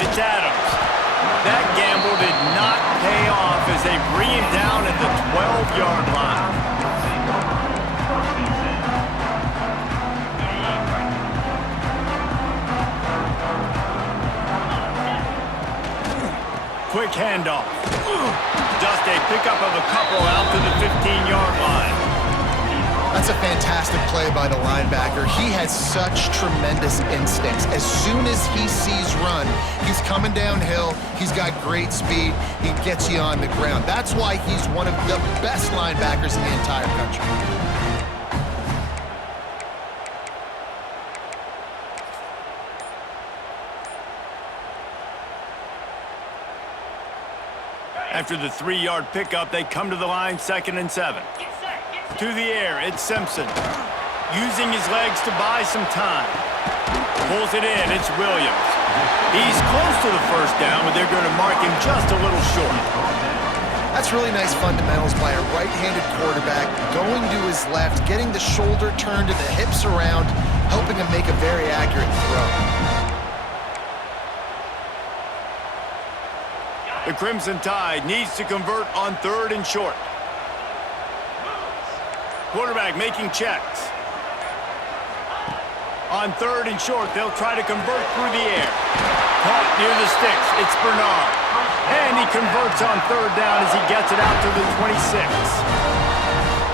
It's Adams. That gamble did not pay off as they bring him down at the 12-yard line. Quick handoff. Just a pickup of a couple out to the 15-yard line. That's a fantastic play by the linebacker. He has such tremendous instincts. As soon as he sees run, he's coming downhill. He's got great speed. He gets you on the ground. That's why he's one of the best linebackers in the entire country. After the 3-yard pickup, they come to the line, 2nd and 7. To the air, it's Simpson. Using his legs to buy some time. Pulls it in, it's Williams. He's close to the first down, but they're going to mark him just a little short. That's really nice fundamentals by a right-handed quarterback, going to his left, getting the shoulder turned and the hips around, helping him make a very accurate throw. The Crimson Tide needs to convert on 3rd and short. Quarterback making checks. On 3rd and short, they'll try to convert through the air. Caught near the sticks, it's Bernard. And he converts on 3rd down as he gets it out to the 26.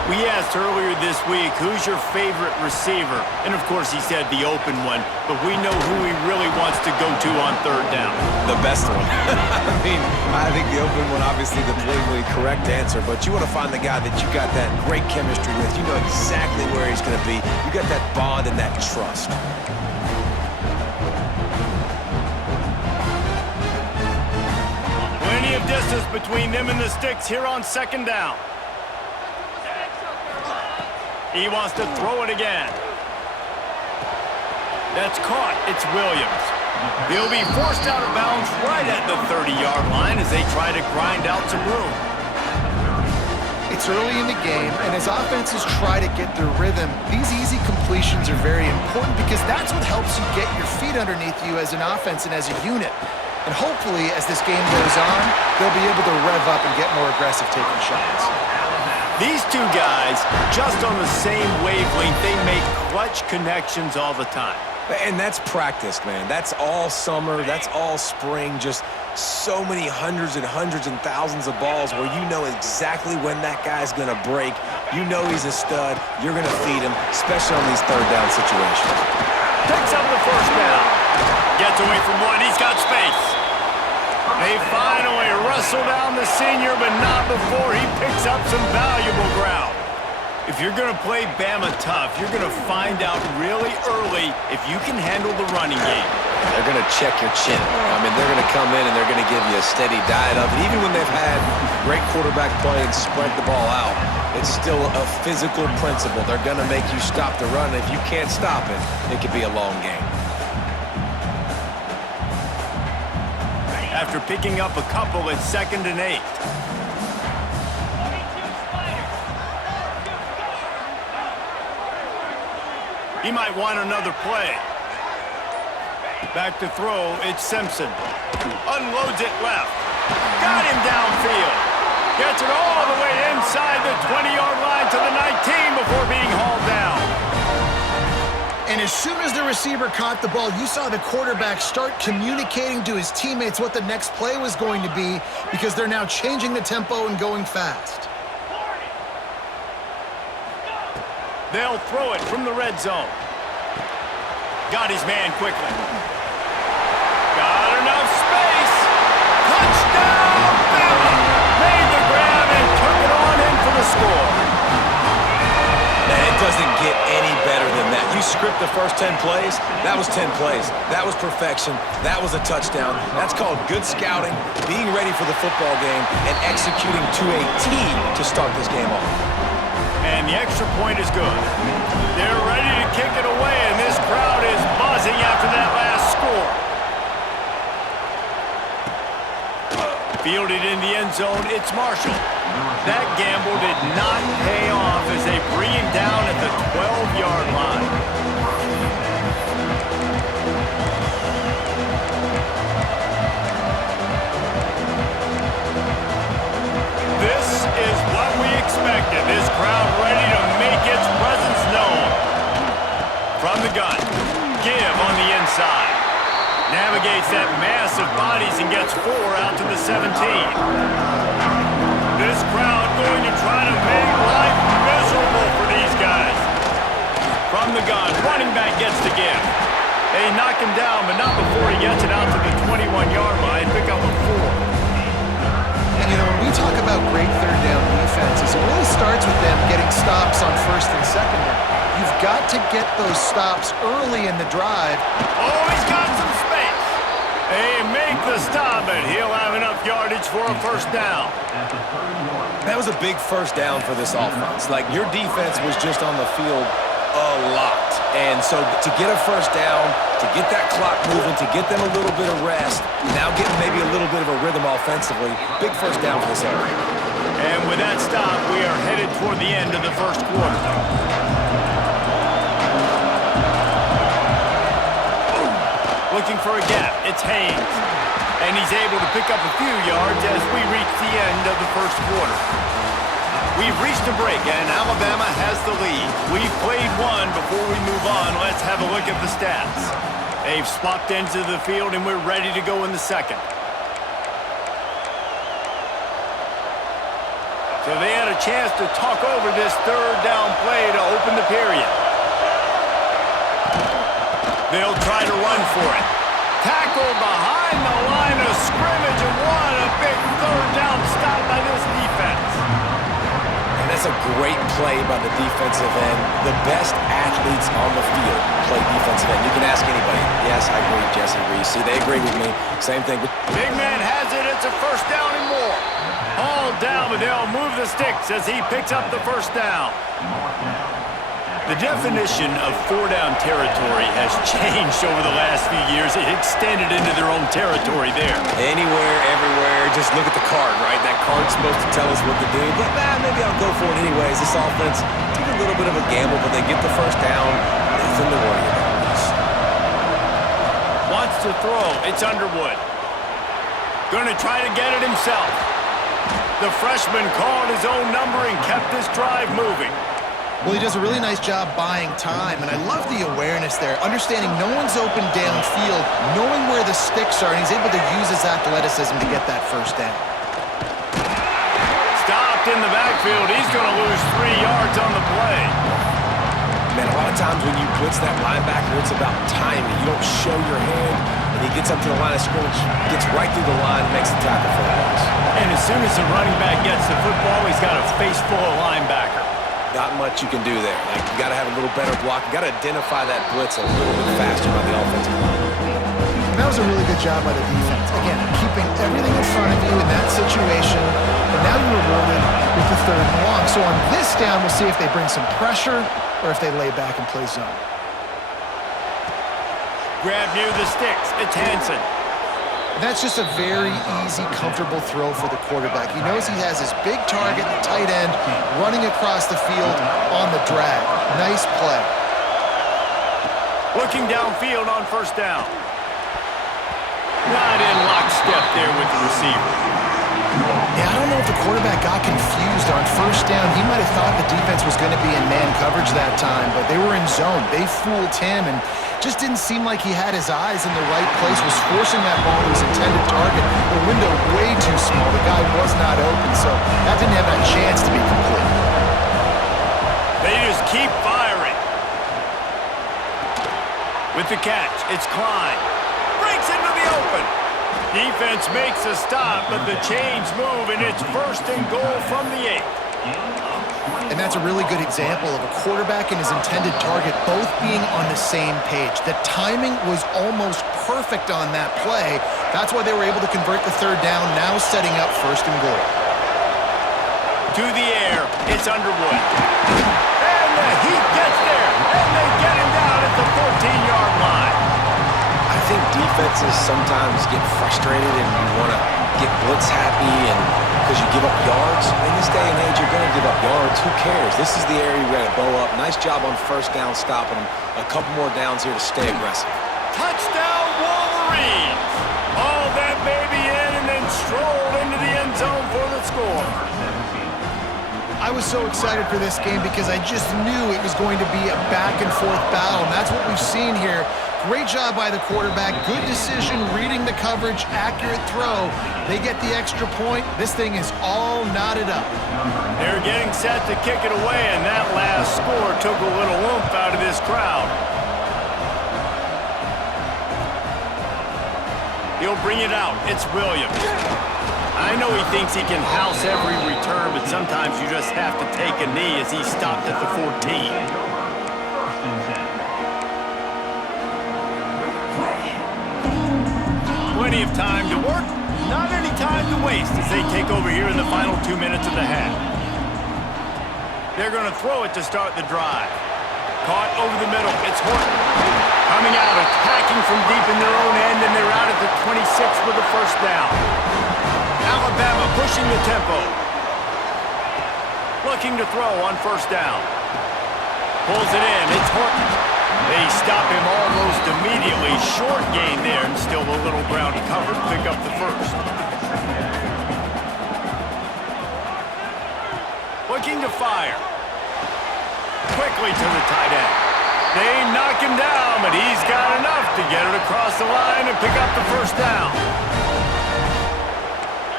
We asked earlier this week, who's your favorite receiver? And of course he said the open one, but we know who he really wants to go to on 3rd down. The best one. I think the open one, obviously the politically correct answer, but you want to find the guy that you got that great chemistry with. You know exactly where he's going to be. You got that bond and that trust. Plenty of distance between them and the sticks here on 2nd down. He wants to throw it again. That's caught. It's Williams. He'll be forced out of bounds right at the 30-yard line as they try to grind out some room. It's early in the game, and as offenses try to get their rhythm, these easy completions are very important because that's what helps you get your feet underneath you as an offense and as a unit. And hopefully, as this game goes on, they'll be able to rev up and get more aggressive taking shots. These two guys, just on the same wavelength, they make clutch connections all the time. And that's practice, man. That's all summer. That's all spring. Just so many hundreds and thousands of balls where you know exactly when that guy's going to break. You know he's a stud. You're going to feed him, especially on these 3rd down situations. Picks up the 1st down. Gets away from one. He's got space. They finally wrestle down the senior, but not before he picks up some valuable ground. If you're going to play Bama tough, you're going to find out really early if you can handle the running game. They're going to check your chin. I mean, they're going to come in and they're going to give you a steady diet of it. Even when they've had great quarterback play and spread the ball out, it's still a physical principle. They're going to make you stop the run. If you can't stop it, it could be a long game. After picking up a couple, it's 2nd and 8. He might want another play. Back to throw, it's Simpson. Unloads it left. Got him downfield. Gets it all the way inside the 20-yard line to the 19 before being hauled down. And as soon as the receiver caught the ball, you saw the quarterback start communicating to his teammates what the next play was going to be because they're now changing the tempo and going fast. They'll throw it from the red zone. Got his man quickly. Got enough space. Touchdown, Bama! Made the grab and took it on in for the score. Man, it doesn't get any better than that. You script the first 10 plays, that was 10 plays. That was perfection. That was a touchdown. That's called good scouting, being ready for the football game, and executing to a T to start this game off. And the extra point is good. They're ready to kick it away, and this crowd is buzzing after that last score. Fielded in the end zone, it's Marshall. That gamble did not pay off as they bring him down at the 12-yard line. Navigates that mass of bodies and gets 4 out to the 17. This crowd going to try to make life miserable for these guys. From the gun, running back gets the give. They knock him down, but not before he gets it out to the 21-yard line. Pick up a 4. And, you know, when we talk about great third down defenses, it really starts with them getting stops on first and second down. You've got to get those stops early in the drive. Oh, he's got some space. They make the stop, and he'll have enough yardage for a first down. That was a big first down for this offense. Like, your defense was just on the field a lot. And so to get a first down, to get that clock moving, to get them a little bit of rest, now getting maybe a little bit of a rhythm offensively, big first down for this area. And with that stop, we are headed toward the end of the first quarter. Looking for a gap, it's Haynes. And he's able to pick up a few yards as we reach the end of the first quarter. We've reached a break, and Alabama has the lead. We've played one. Before we move on, let's have a look at the stats. They've swapped into the field, and we're ready to go in the second. So they had a chance to talk over this third down play to open the period. They'll try to run for it. Tackle behind the line of scrimmage, and what a big third down stop by this defense. And that's a great play by the defensive end. The best athletes on the field play defensive end. You can ask anybody. Yes, I agree, Jesse Reese. See, they agree with me. Same thing. Big man has it. It's a first down and more. All down, but they'll move the sticks as he picks up the first down. The definition of four-down territory has changed over the last few years. It extended into their own territory there. Anywhere, everywhere, just look at the card, right? That card's supposed to tell us what to do, but maybe I'll go for it anyways. This offense took a little bit of a gamble, but they get the first down. Nothing to worry about. Wants to throw. It's Underwood. Going to try to get it himself. The freshman called his own number and kept this drive moving. Well, he does a really nice job buying time, and I love the awareness there, understanding no one's open downfield, knowing where the sticks are, and he's able to use his athleticism to get that first down. Stopped in the backfield. He's going to lose 3 yards on the play. Man, a lot of times when you blitz that linebacker, it's about timing. You don't show your hand, and he gets up to the line of scrimmage, gets right through the line, makes the tackle for a loss. And as soon as the running back gets the football, he's got a face full of linebacker. Not much you can do there. Like, you got to have a little better block. You got to identify that blitz a little bit faster by the offensive line. And that was a really good job by the defense. Again, keeping everything in front of you in that situation, and now you're rewarded with the third and long. So on this down, we'll see if they bring some pressure or if they lay back and play zone. Grab near the sticks. It's Hansen. And that's just a very easy, comfortable throw for the quarterback. He knows he has his big target, the tight end, running across the field on the drag. Nice play. Looking downfield on first down. Not in lockstep there with the receiver. Yeah, I don't know if the quarterback got confused on first down. He might have thought the defense was going to be in man coverage that time, but they were in zone. They fooled him and just didn't seem like he had his eyes in the right place, was forcing that ball to his intended target. The window way too small. The guy was not open, so that didn't have that chance to be complete. They just keep firing. With the catch, it's Klein. Breaks into the open. Defense makes a stop, but the chains move, and it's first and goal from the 8. And that's a really good example of a quarterback and his intended target both being on the same page. The timing was almost perfect on that play. That's why they were able to convert the third down, now setting up first and goal. To the air, it's Underwood. And the Heat gets there, and they get him down at the 14-yard line. I think defenses sometimes get frustrated and you want to get blitz happy and because you give up yards. In this day and age, you're going to give up yards. Who cares? This is the area you're going to bow up. Nice job on first down stopping them. A couple more downs here to stay aggressive. Touchdown, Wolverines! All that baby in and then strolled into the end zone for the score. I was so excited for this game because I just knew it was going to be a back-and-forth battle, and that's what we've seen here. Great job by the quarterback. Good decision, reading the coverage, accurate throw. They get the extra point. This thing is all knotted up. They're getting set to kick it away, and that last score took a little oomph out of this crowd. He'll bring it out. It's Williams. I know he thinks he can house every return, but sometimes you just have to take a knee as he stopped at the 14. Plenty of time to work, not any time to waste as they take over here in the final 2 minutes of the half. They're going to throw it to start the drive. Caught over the middle. It's Horton. Coming out, attacking from deep in their own end, and they're out at the 26 with a first down. Alabama pushing the tempo. Looking to throw on first down. Pulls it in. It's Horton. They stop him almost immediately. Short gain there, and still a little ground to cover to pick up the first. Looking to fire. Quickly to the tight end. They knock him down, but he's got enough to get it across the line and pick up the first down.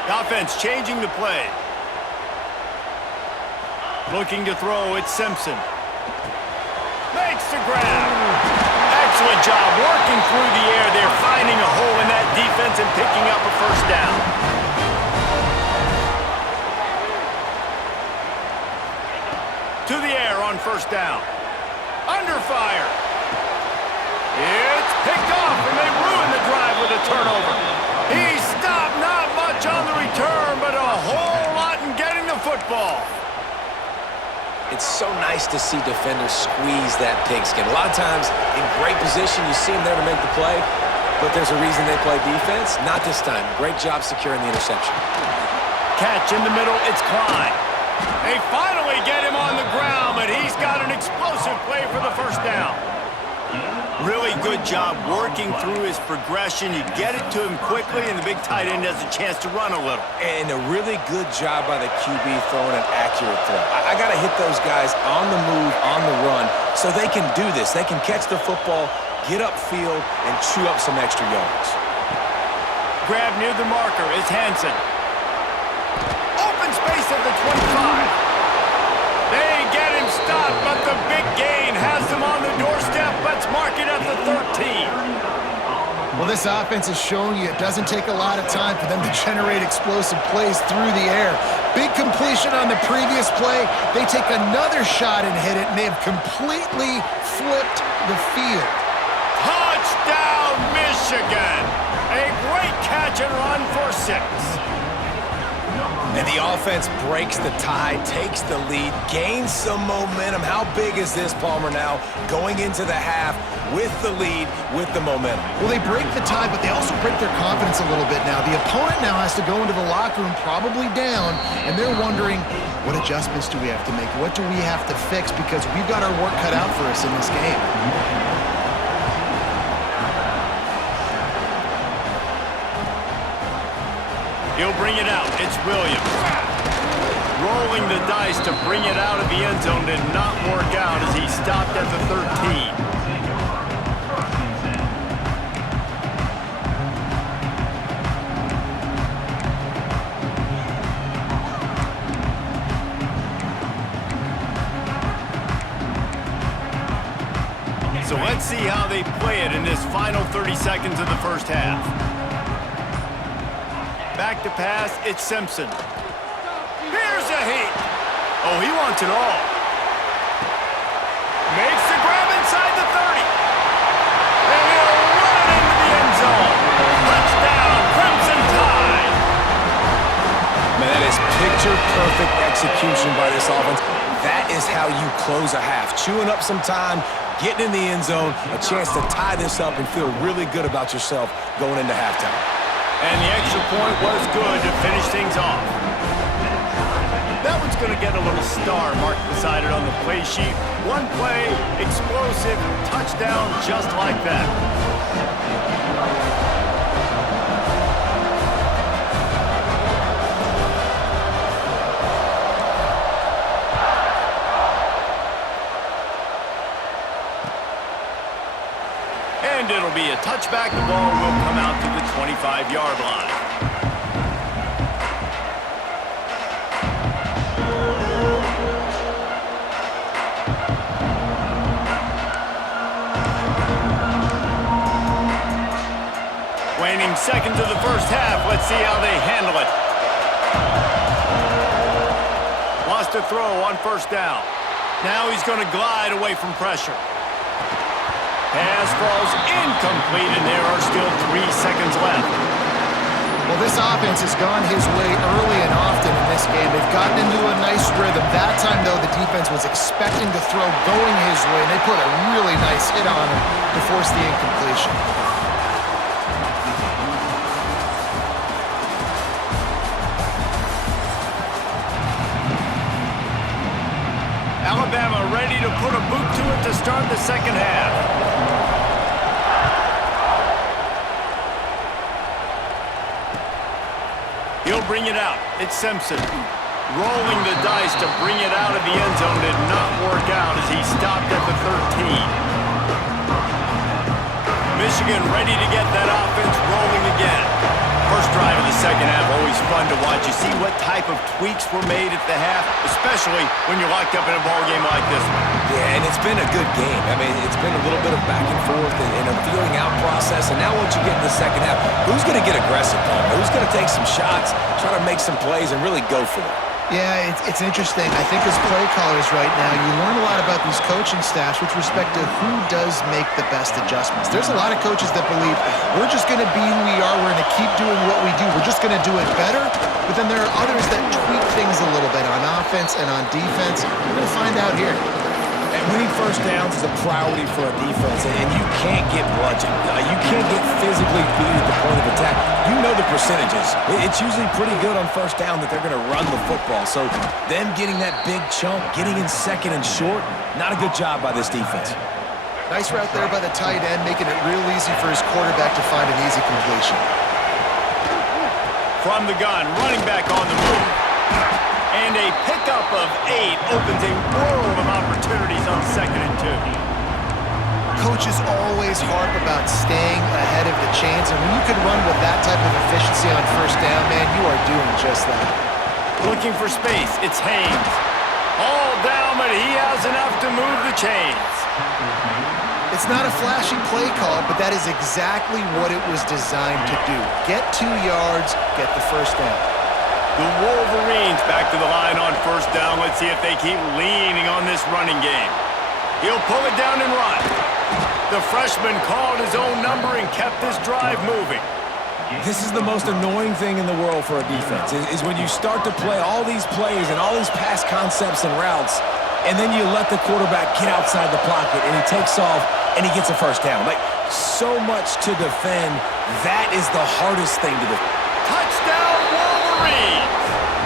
The offense changing the play. Looking to throw, it's Simpson. Makes the grab. Excellent job working through the air. They're finding a hole in that defense and picking up a first down. To the air on first down. Under fire. It's picked off, and they ruin the drive with a turnover. He stopped not much on the return, but a whole lot in getting the football. It's so nice to see defenders squeeze that pigskin. A lot of times, in great position, you see them there to make the play, but there's a reason they play defense. Not this time. Great job securing the interception. Catch in the middle, it's Klein. They finally get him on the ground, but he's got an explosive play for the first down. Really good job working through his progression. You get it to him quickly, and the big tight end has a chance to run a little. And a really good job by the QB throwing an accurate throw. I got to hit those guys on the move, on the run, so they can do this. They can catch the football, get upfield, and chew up some extra yards. Grab near the marker is Hansen. Open space at the 25. They get him stopped, but the big gain has them on the doorstep. Let's mark it at the 13. Well, this offense is showing you it doesn't take a lot of time for them to generate explosive plays through the air. Big completion on the previous play. They take another shot and hit it, and they have completely flipped the field. Touchdown, Michigan! A great catch and run for 6. And the offense breaks the tie, takes the lead, gains some momentum. How big is this, Palmer, now going into the half with the lead, with the momentum? Well, they break the tie, but they also break their confidence a little bit now. The opponent now has to go into the locker room probably down, and they're wondering, what adjustments do we have to make? What do we have to fix? Because we've got our work cut out for us in this game. He'll bring it out. It's Williams. Rolling the dice to bring it out of the end zone did not work out as he stopped at the 13. So let's see how they play it in this final 30 seconds of the first half. Back to pass, it's Simpson. Here's a heat. Oh, he wants it all. Makes the grab inside the 30. And he'll run it into the end zone. Touchdown, Crimson Tide. Man, that is picture-perfect execution by this offense. That is how you close a half. Chewing up some time, getting in the end zone, a chance to tie this up and feel really good about yourself going into halftime. And the extra point was good to finish things off. That one's going to get a little star marked beside it on the play sheet. One play, explosive, touchdown just like that. And it'll be a touchback. The ball will come out to the 25-yard line. Waning seconds of the first half. Let's see how they handle it. Lost a throw on first down. Now he's going to glide away from pressure. Pass falls incomplete, and there are still 3 seconds left. Well, this offense has gone his way early and often in this game. They've gotten into a nice rhythm. That time, though, the defense was expecting the throw going his way, and they put a really nice hit on him to force the incompletion. Alabama ready to put a boot to it to start the second half. He'll bring it out. It's Simpson. Rolling the dice to bring it out of the end zone did not work out as he stopped at the 13. Michigan ready to get that offense rolling again. First drive of the second half, always fun to watch. You see what type of tweaks were made at the half, especially when you're locked up in a ball game like this one. Yeah, and it's been a good game. I mean, it's been a little bit of back and forth and a feeling out process. And now once you get in the second half, who's going to get aggressive, Paul? Who's going to take some shots, try to make some plays, and really go for it? Yeah, it's interesting. I think as play callers right now, you learn a lot about these coaching staffs with respect to who does make the best adjustments. There's a lot of coaches that believe we're just going to be who we are. We're going to keep doing what we do. We're just going to do it better. But then there are others that tweak things a little bit on offense and on defense. We're going to find out here. And winning first downs is a priority for a defense, and you can't get bludgeoned. You can't get physically beat at the point of attack. You know the percentages. It's usually pretty good on first down that they're going to run the football. So them getting that big chunk, getting in second and short, not a good job by this defense. Nice route there by the tight end, making it real easy for his quarterback to find an easy completion. From the gun, running back on the move. And a pickup of 8 opens a world of opportunities on 2nd and 2. Coaches always harp about staying ahead of the chains, and when you can run with that type of efficiency on first down, man, you are doing just that. Looking for space, it's Haynes. All down, but he has enough to move the chains. It's not a flashy play call, but that is exactly what it was designed to do. Get 2 yards, get the first down. The Wolverines back to the line on first down. Let's see if they keep leaning on this running game. He'll pull it down and run. The freshman called his own number and kept this drive moving. This is the most annoying thing in the world for a defense, is when you start to play all these plays and all these pass concepts and routes, and then you let the quarterback get outside the pocket, and he takes off, and he gets a first down. Like, so much to defend. That is the hardest thing to do. Touchdown, Wolverines!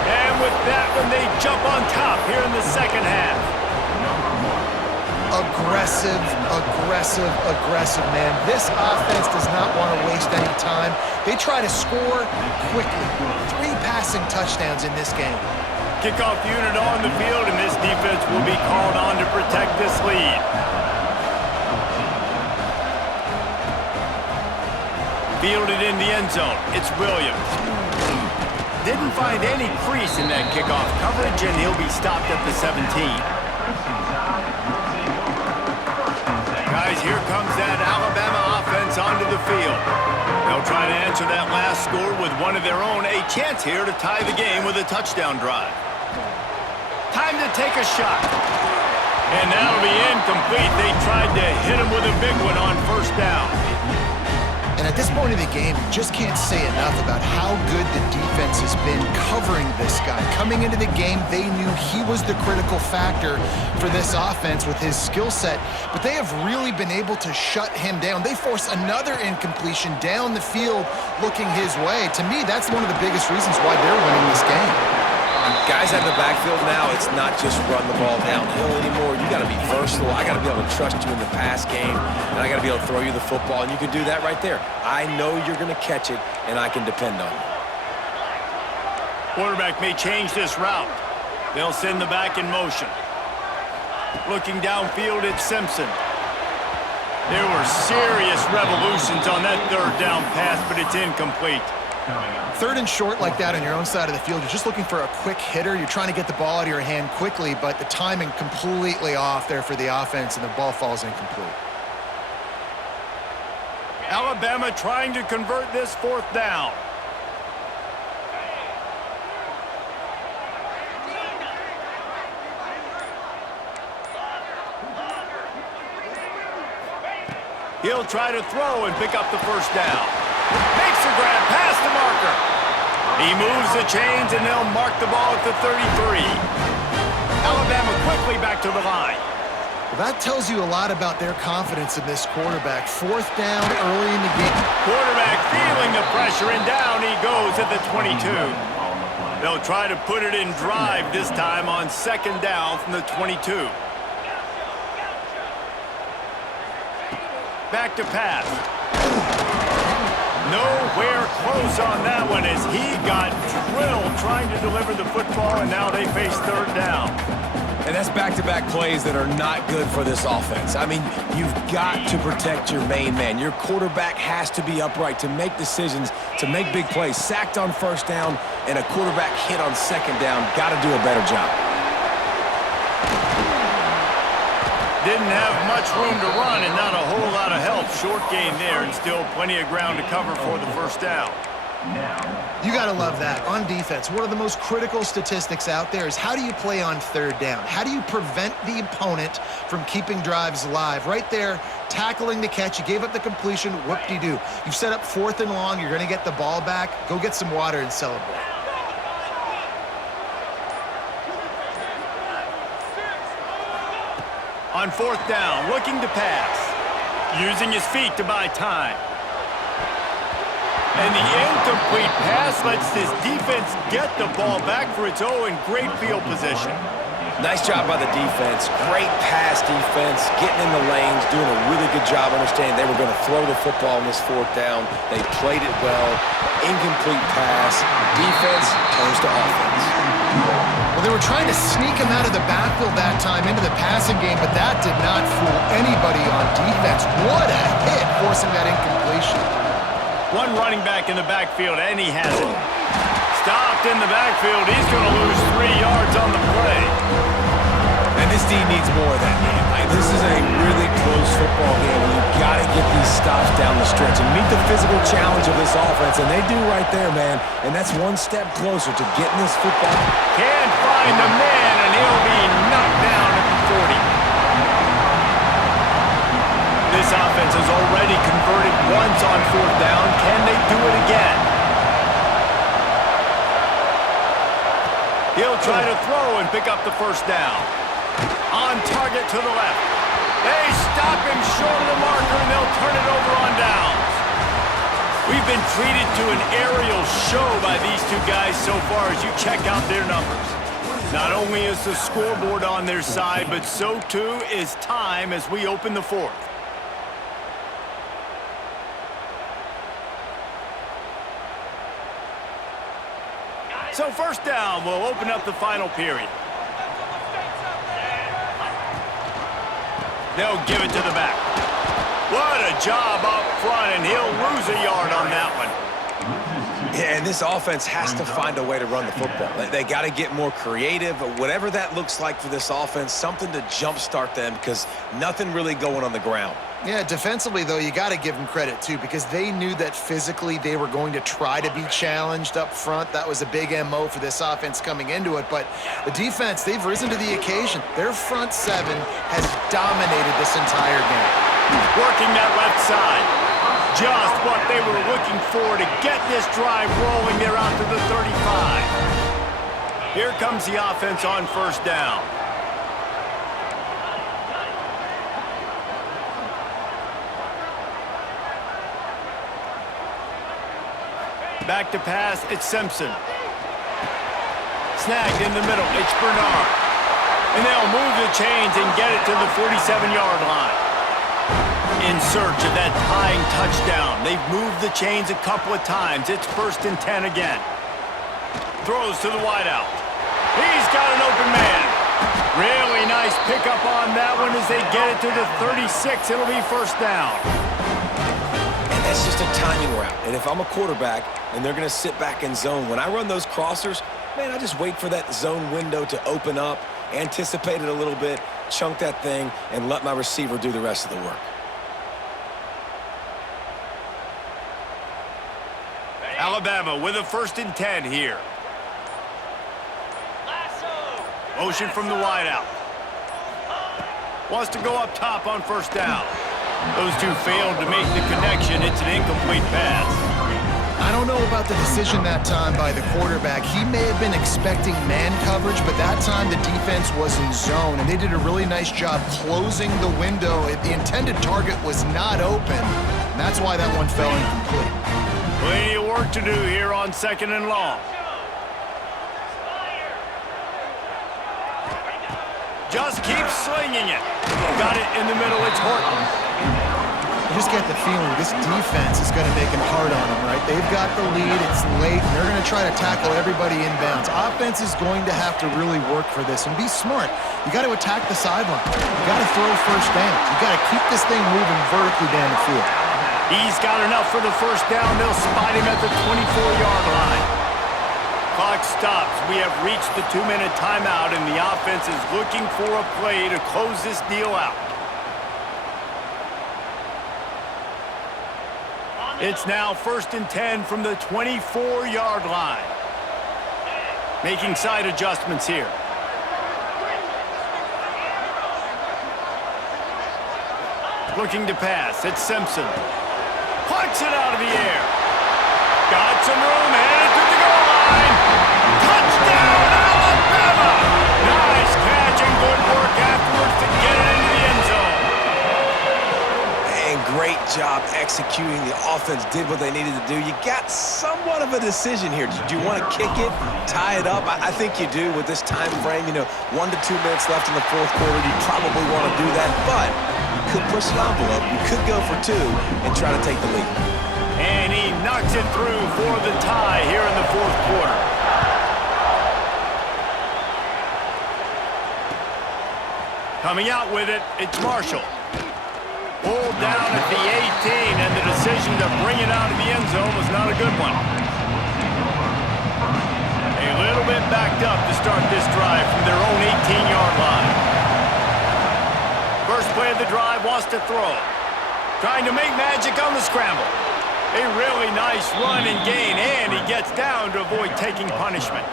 And with that one, they jump on top here in the second half. Aggressive, aggressive, aggressive, man. This offense does not want to waste any time. They try to score quickly. 3 passing touchdowns in this game. Kickoff unit on the field, and this defense will be called on to protect this lead. Fielded in the end zone. It's Williams. Didn't find any crease in that kickoff coverage, and he'll be stopped at the 17. Guys, here comes that Alabama offense onto the field. They'll try to answer that last score with one of their own. A chance here to tie the game with a touchdown drive. Time to take a shot. And that'll be incomplete. They tried to hit him with a big one on first down. And at this point in the game, you just can't say enough about how good the defense has been covering this guy. Coming into the game, they knew he was the critical factor for this offense with his skill set, but they have really been able to shut him down. They force another incompletion down the field looking his way. To me, that's one of the biggest reasons why they're winning this game. Guys out of the backfield now, it's not just run the ball downhill anymore. You got to be versatile. I got to be able to trust you in the pass game, and I got to be able to throw you the football, and you can do that right there. I know you're going to catch it, and I can depend on you. Quarterback may change this route. They'll send the back in motion. Looking downfield, it's Simpson. There were serious revolutions on that third down pass, but it's incomplete. Third and short like that on your own side of the field, you're just looking for a quick hitter. You're trying to get the ball out of your hand quickly, but the timing completely off there for the offense, and the ball falls incomplete. Alabama trying to convert this fourth down. He'll try to throw and pick up the first down. Makes a grab past the marker. He moves the chains, and they'll mark the ball at the 33. Alabama quickly back to the line. Well, that tells you a lot about their confidence in this quarterback. Fourth down early in the game. Quarterback feeling the pressure, and down he goes at the 22. They'll try to put it in drive this time on second down from the 22. Back to pass. Nowhere close on that one as he got drilled trying to deliver the football, and now they face third down. And that's back-to-back plays that are not good for this offense. I mean, you've got to protect your main man. Your quarterback has to be upright to make decisions, to make big plays. Sacked on first down and a quarterback hit on second down. Got to do a better job. Didn't have much room to run and not a whole lot of help. Short gain there and still plenty of ground to cover for the first down. You got to love that. On defense, one of the most critical statistics out there is how do you play on third down? How do you prevent the opponent from keeping drives alive? Right there, tackling the catch. You gave up the completion. Whoop-de-doo. You've set up fourth and long. You're going to get the ball back. Go get some water and celebrate. On fourth down, looking to pass. Using his feet to buy time. And the incomplete pass lets this defense get the ball back for its own. Great field position. Nice job by the defense. Great pass defense, getting in the lanes, doing a really good job understanding they were going to throw the football on this fourth down. They played it well. Incomplete pass. Defense turns to offense. Well, they were trying to sneak him out of the backfield that time into the passing game, but that did not fool anybody on defense. What a hit, forcing that incompletion. One running back in the backfield, and he has it. Stopped in the backfield. He's going to lose 3 yards on the play. And this team needs more of that game. This is a really close football game, and you've got to get these stops down the stretch and meet the physical challenge of this offense, and they do right there, man. And that's one step closer to getting this football. Can't find the man, and he'll be knocked down at the 40. This offense has already converted once on fourth down. Can they do it again? He'll try to throw and pick up the first down. On target to the left. They stop him short of the marker, and they'll turn it over on downs. We've been treated to an aerial show by these two guys so far as you check out their numbers. Not only is the scoreboard on their side, but so too is time as we open the fourth. So first down will open up the final period. They'll give it to the back. What a job up front, and he'll lose a yard on that one. Yeah, and this offense has to find a way to run the football. They got to get more creative, whatever that looks like for this offense, something to jumpstart them because nothing really going on the ground. Yeah, defensively, though, you got to give them credit, too, because they knew that physically they were going to try to be challenged up front. That was a big MO for this offense coming into it. But the defense, they've risen to the occasion. Their front seven has dominated this entire game. Working that left side. Just what they were looking for to get this drive rolling. They're out to the 35. Here comes the offense on first down. Back to pass, it's Simpson. Snagged in the middle, it's Bernard. And they'll move the chains and get it to the 47-yard line. In search of that tying touchdown. They've moved the chains a couple of times. It's 1st and 10 again. Throws to the wideout. He's got an open man. Really nice pickup on on that one as they get it to the 36. It'll be first down. And that's just a timing route. And if I'm a quarterback and they're going to sit back in zone, when I run those crossers, man, I just wait for that zone window to open up, anticipate it a little bit, chunk that thing, and let my receiver do the rest of the work. Alabama with a 1st and 10 here. Motion from the wideout. Wants to go up top on first down. Those two failed to make the connection. It's an incomplete pass. I don't know about the decision that time by the quarterback. He may have been expecting man coverage, but that time the defense was in zone, and they did a really nice job closing the window. The intended target was not open, and that's why that one fell incomplete. Plenty of work to do here on 2nd and long. Just keep slinging it. Got it in the middle. It's Horton. You just get the feeling this defense is going to make it hard on them, right? They've got the lead. It's late, and they're going to try to tackle everybody inbounds. Offense is going to have to really work for this and be smart. You got to attack the sideline. You got to throw first down. You got to keep this thing moving vertically down the field. He's got enough for the first down. They'll spot him at the 24-yard line. Clock stops. We have reached the 2-minute timeout, and the offense is looking for a play to close this deal out. It's now 1st and 10 from the 24-yard line. Making side adjustments here. Looking to pass. It's Simpson. Plucks it out of the air. Got some room, headed to the goal line. Touchdown, Alabama! Nice catch and good work afterwards to get it into the end zone. And great job executing. The offense did what they needed to do. You got somewhat of a decision here. Do you want to kick it, tie it up? I think you do with this time frame. 1 to 2 minutes left in the 4th quarter. You probably want to do that, but you could push the envelope. You could go for 2 and try to take the lead. And he knocks it through for the tie here in the 4th quarter. Coming out with it, it's Marshall. Pulled down at the 18, and the decision to bring it out of the end zone was not a good one. A little bit backed up to start this drive from their own 18-yard line. First play of the drive, wants to throw. Trying to make magic on the scramble. A really nice run and gain, and he gets down to avoid taking punishment.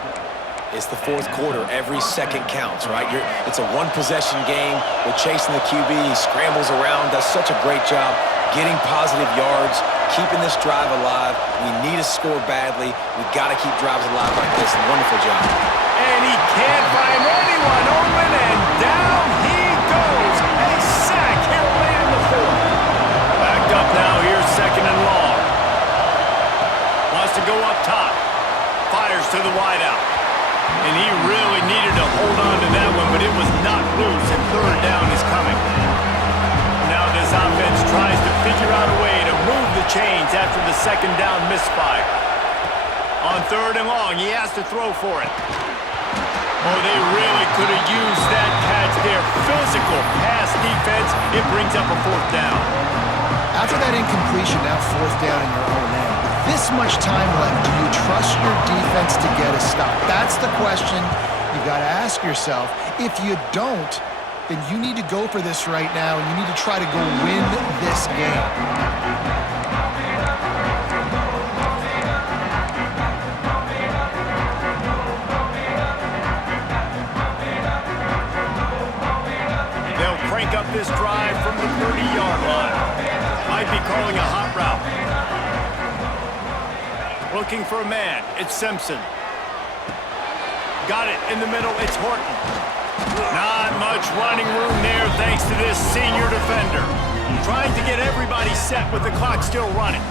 It's the 4th quarter. Every second counts, right? It's a one-possession game. We're chasing the QB. He scrambles around, does such a great job getting positive yards, keeping this drive alive. We need to score badly. We've got to keep drives alive like this. Wonderful job. And he can't find anyone open, and down he goes. A sack here late in the 4th. Backed up now. Here's 2nd and long. Wants to go up top. Fires to the wideout. And he really needed to hold on to that one, but it was not loose, and 3rd down is coming. Now this offense tries to figure out a way to move the chains after the 2nd down misfire. On 3rd and long, he has to throw for it. Oh, they really could have used that catch there. Physical pass defense. It brings up a 4th down. After that incompletion, now 4th down in your own end. With this much time left, do you trust your defense to get a stop? That's the question you got to ask yourself. If you don't, then you need to go for this right now, and you need to try to go win this game. They'll crank up this drive from the 30-yard line. Might be calling a hot route. Looking for a man. It's Simpson. Got it in the middle. It's Horton. Not much running room there thanks to this senior defender. Trying to get everybody set with the clock still running.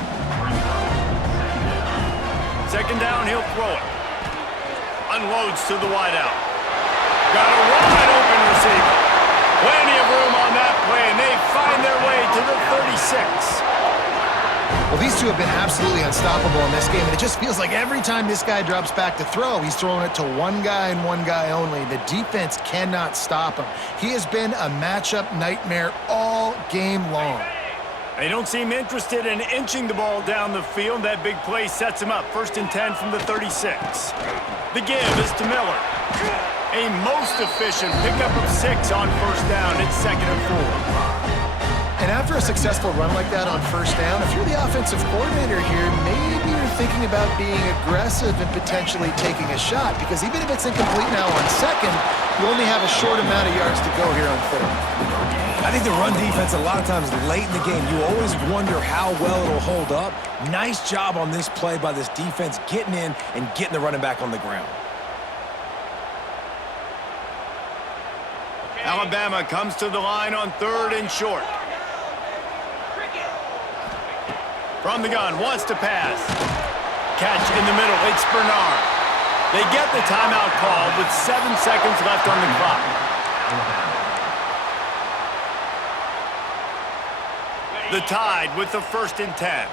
2nd down, he'll throw it. Unloads to the wideout. Got a wide open receiver. Plenty of room on that play, and they find their way to the 36. Well, these two have been absolutely unstoppable in this game, and it just feels like every time this guy drops back to throw, he's throwing it to one guy and one guy only. The defense cannot stop him. He has been a matchup nightmare all game long. They don't seem interested in inching the ball down the field. That big play sets him up. 1st and 10 from the 36. The give is to Miller. A most efficient pickup of 6 on 1st down. It's 2nd and 4. And after a successful run like that on 1st down, if you're the offensive coordinator here, maybe you're thinking about being aggressive and potentially taking a shot, because even if it's incomplete now on 2nd, you only have a short amount of yards to go here on 3rd. I think the run defense, a lot of times late in the game, you always wonder how well it'll hold up. Nice job on this play by this defense, getting in and getting the running back on the ground. Alabama comes to the line on 3rd and short. From the gun, wants to pass. Catch in the middle, it's Bernard. They get the timeout call with 7 seconds left on the clock. The Tide with the 1st and 10.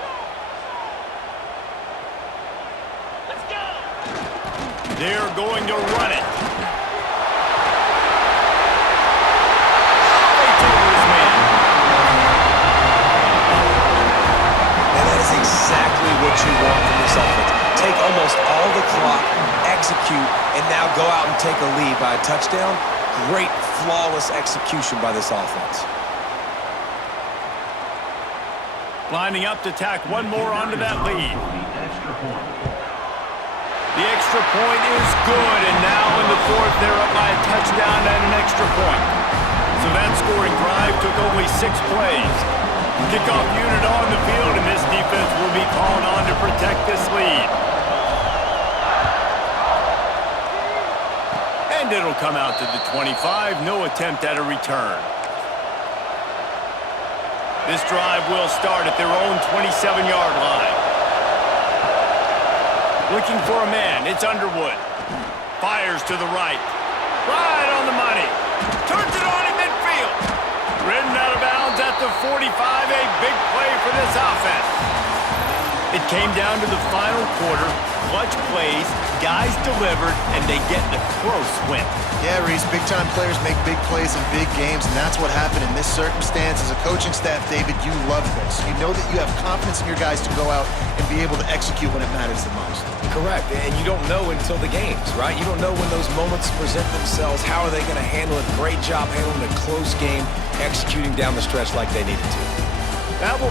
They're going to run it. Exactly what you want from this offense. Take almost all the clock, execute, and now go out and take a lead by a touchdown. Great, flawless execution by this offense. Lining up to tack one more onto that lead. The extra point is good, and now in the 4th, they're up by a touchdown and an extra point. So that scoring drive took only 6 plays. Kickoff unit on the field, and this defense will be called on to protect this lead. And it'll come out to the 25. No attempt at a return. This drive will start at their own 27-yard line. Looking for a man. It's Underwood. Fires to the right. Right on the money. Turns it on in midfield. Ridden out of bounds at the 45, a big play for this offense. It came down to the final quarter, clutch plays, guys delivered, and they get a close win. Yeah, Reese, big-time players make big plays in big games, and that's what happened in this circumstance. As a coaching staff, David, you love this. You know that you have confidence in your guys to go out and be able to execute when it matters the most. Correct, and you don't know until the games, right? You don't know when those moments present themselves. How are they going to handle it? Great job handling a close game, executing down the stretch like they needed to. That will